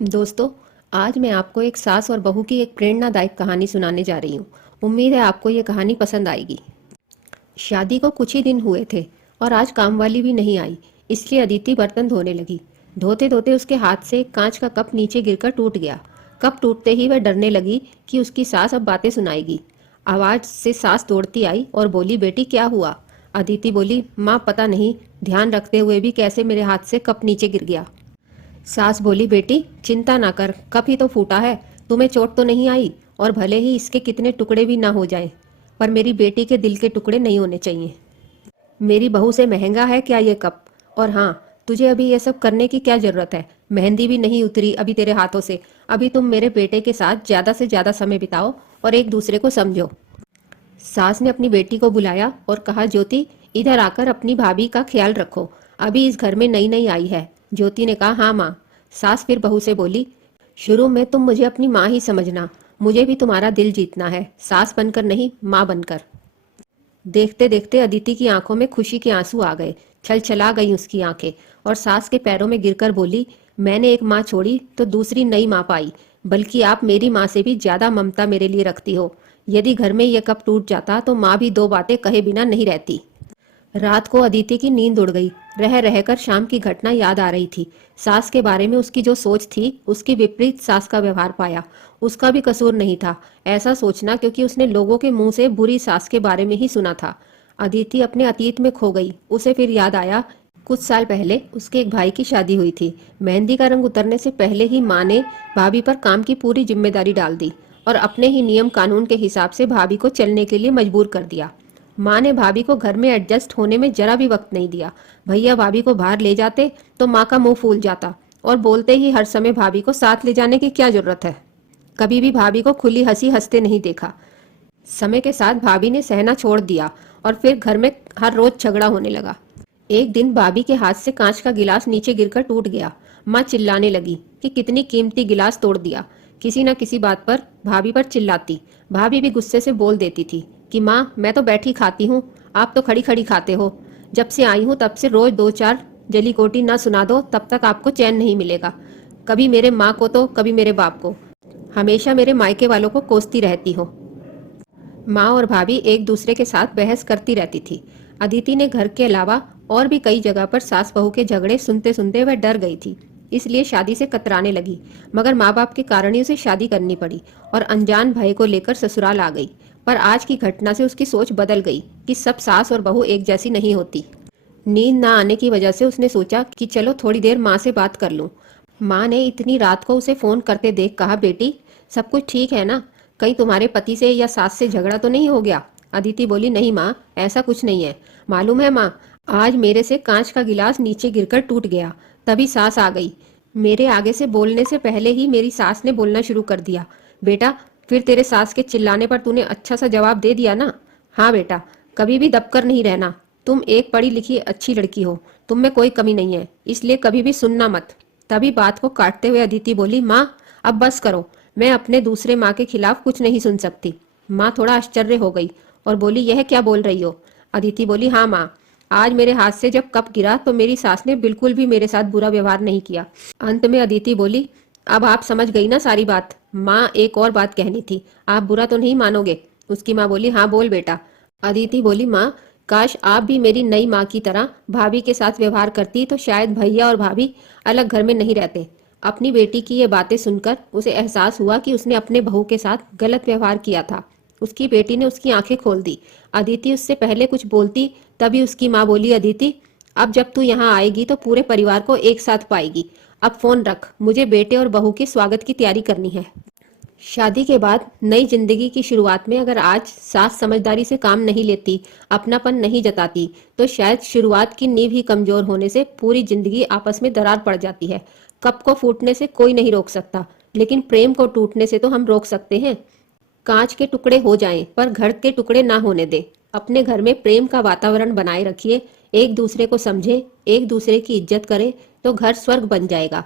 दोस्तों, आज मैं आपको एक सास और बहू की एक प्रेरणादायक कहानी सुनाने जा रही हूँ। उम्मीद है आपको ये कहानी पसंद आएगी। शादी को कुछ ही दिन हुए थे और आज कामवाली भी नहीं आई, इसलिए अदिति बर्तन धोने लगी। धोते धोते उसके हाथ से एक कांच का कप नीचे गिरकर टूट गया। कप टूटते ही वह डरने लगी कि उसकी सास अब बातें सुनाएगी। आवाज से सास दौड़ती आई और बोली, बेटी क्या हुआ? अदिति बोली, माँ पता नहीं, ध्यान रखते हुए भी कैसे मेरे हाथ से कप नीचे गिर गया। सास बोली, बेटी चिंता ना कर, कप ही तो फूटा है, तुम्हें चोट तो नहीं आई, और भले ही इसके कितने टुकड़े भी ना हो जाएं, पर मेरी बेटी के दिल के टुकड़े नहीं होने चाहिए। मेरी बहू से महंगा है क्या ये कप? और हाँ, तुझे अभी ये सब करने की क्या जरूरत है? मेहंदी भी नहीं उतरी अभी तेरे हाथों से। अभी तुम मेरे बेटे के साथ ज्यादा से ज्यादा समय बिताओ और एक दूसरे को समझो। सास ने अपनी बेटी को बुलाया और कहा, ज्योति इधर आकर अपनी भाभी का ख्याल रखो, अभी इस घर में नई नई आई है। ज्योति ने कहा, हाँ माँ। सास फिर बहू से बोली, शुरू में तुम मुझे अपनी माँ ही समझना, मुझे भी तुम्हारा दिल जीतना है, सास बनकर नहीं, माँ बनकर। देखते देखते अदिति की आंखों में खुशी के आंसू आ गए, छल छला गई उसकी आंखें, और सास के पैरों में गिरकर बोली, मैंने एक माँ छोड़ी तो दूसरी नई माँ पाई, बल्कि आप मेरी माँ से भी ज्यादा ममता मेरे लिए रखती हो। यदि घर में यह कप टूट जाता तो माँ भी दो बातें कहे बिना नहीं रहती। रात को अदिति की नींद उड़ गई। रह रहकर शाम की घटना याद आ रही थी। सास के बारे में उसकी जो सोच थी, उसकी विपरीत सास का व्यवहार पाया। उसका भी कसूर नहीं था ऐसा सोचना, क्योंकि उसने लोगों के मुंह से बुरी सास के बारे में ही सुना था। अदिति अपने अतीत में खो गई। उसे फिर याद आया, कुछ साल पहले उसके एक भाई की शादी हुई थी। मेहंदी का रंग उतरने से पहले ही माँ ने भाभी पर काम की पूरी जिम्मेदारी डाल दी और अपने ही नियम कानून के हिसाब से भाभी को चलने के लिए मजबूर कर दिया। माँ ने भाभी को घर में एडजस्ट होने में जरा भी वक्त नहीं दिया। भैया भाभी को बाहर ले जाते तो माँ का मुंह फूल जाता और बोलते ही हर समय भाभी को साथ ले जाने की क्या जरूरत है। कभी भी भाभी को खुली हंसी हंसते नहीं देखा। समय के साथ भाभी ने सहना छोड़ दिया और फिर घर में हर रोज झगड़ा होने लगा। एक दिन भाभी के हाथ से कांच का गिलास नीचे गिरकर टूट गया। माँ चिल्लाने लगी कि कितनी कीमती गिलास तोड़ दिया। किसी न किसी बात पर भाभी पर चिल्लाती। भाभी भी गुस्से से बोल देती थी कि माँ मैं तो बैठी खाती हूँ, आप तो खड़ी खड़ी खाते हो। जब से आई हूँ तब से रोज दो चार जली कोटी ना सुना दो तब तक आपको चैन नहीं मिलेगा। कभी मेरे माँ को तो कभी मेरे बाप को, हमेशा मेरे मायके वालों को कोसती रहती हो। माँ और भाभी एक दूसरे के साथ बहस करती रहती थी। अदिति ने घर के अलावा और भी कई जगह पर सास बहू के झगड़े सुनते सुनते वह डर गई थी, इसलिए शादी से कतराने लगी। मगर माँ बाप के कारण ही उसे शादी करनी पड़ी और अनजान भय को लेकर ससुराल आ गई। पर आज की घटना से उसकी सोच बदल गई कि सब सास और बहू एक जैसी नहीं होती। नींद ना आने की वजह से उसने सोचा कि चलो थोड़ी देर माँ से बात कर लूं। माँ ने इतनी रात को उसे फोन करते देख कहा, बेटी सब कुछ ठीक है ना? कहीं तुम्हारे पति से या सास से झगड़ा तो नहीं हो गया? अदिति बोली, नहीं माँ, ऐसा कुछ नहीं है। मालूम है माँ, आज मेरे से कांच का गिलास नीचे गिरकर टूट गया, तभी सास आ गई। मेरे आगे से बोलने से पहले ही मेरी सास ने बोलना शुरू कर दिया। बेटा, फिर तेरे सास के चिल्लाने पर तूने अच्छा सा जवाब दे दिया ना? हाँ बेटा, कभी भी दबकर नहीं रहना। तुम एक पढ़ी लिखी अच्छी लड़की हो, तुम में कोई कमी नहीं है, इसलिए कभी भी सुनना मत। तभी बात को काटते हुए अदिति बोली, माँ अब बस करो, मैं अपने दूसरे माँ के खिलाफ कुछ नहीं सुन सकती। माँ थोड़ा आश्चर्य हो गई और बोली, यह क्या बोल रही हो? अदिति बोली, हाँ माँ, आज मेरे हाथ से जब कप गिरा तो मेरी सास ने बिल्कुल भी मेरे साथ बुरा व्यवहार नहीं किया। अंत में अदिति बोली, अब आप समझ गई ना सारी बात? माँ एक और बात कहनी थी, आप बुरा तो नहीं मानोगे? उसकी माँ बोली, हाँ बोल बेटा। अदिति बोली, माँ काश आप भी मेरी नई माँ की तरह भाभी के साथ व्यवहार करती तो शायद भैया और भाभी अलग घर में नहीं रहते। अपनी बेटी की ये बातें सुनकर उसे एहसास हुआ कि उसने अपने बहू के साथ गलत व्यवहार किया था। उसकी बेटी ने उसकी आंखें खोल दी। अदिति उससे पहले कुछ बोलती, तभी उसकी माँ बोली, अदिति अब जब तू यहाँ आएगी तो पूरे परिवार को एक साथ पाएगी। अब फोन रख, मुझे बेटे और बहू के स्वागत की तैयारी करनी है। शादी के बाद नई जिंदगी की शुरुआत में अगर आज सास समझदारी से काम नहीं लेती, अपनापन नहीं जताती, तो शायद शुरुआत की नींव ही कमजोर होने से पूरी जिंदगी आपस में दरार पड़ जाती है। कप को फूटने से कोई नहीं रोक सकता, लेकिन प्रेम को टूटने से तो हम रोक सकते हैं। कांच के टुकड़े हो जाएं, पर घर के टुकड़े ना होने दे। अपने घर में प्रेम का वातावरण बनाए रखिए, एक दूसरे को समझे, एक दूसरे की इज्जत करें, तो घर स्वर्ग बन जाएगा।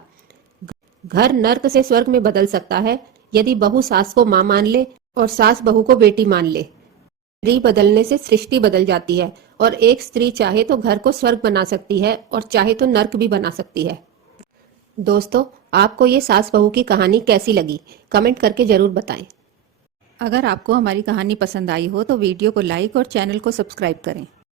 घर नर्क से स्वर्ग में बदल सकता है यदि बहू सास को माँ मान ले और सास बहू को बेटी मान ले। स्त्री बदलने से सृष्टि बदल जाती है और एक स्त्री चाहे तो घर को स्वर्ग बना सकती है और चाहे तो नर्क भी बना सकती है। दोस्तों, आपको ये सास बहू की कहानी कैसी लगी? कमेंट करके जरूर बताएं। अगर आपको हमारी कहानी पसंद आई हो तो वीडियो को लाइक और चैनल को सब्सक्राइब करें।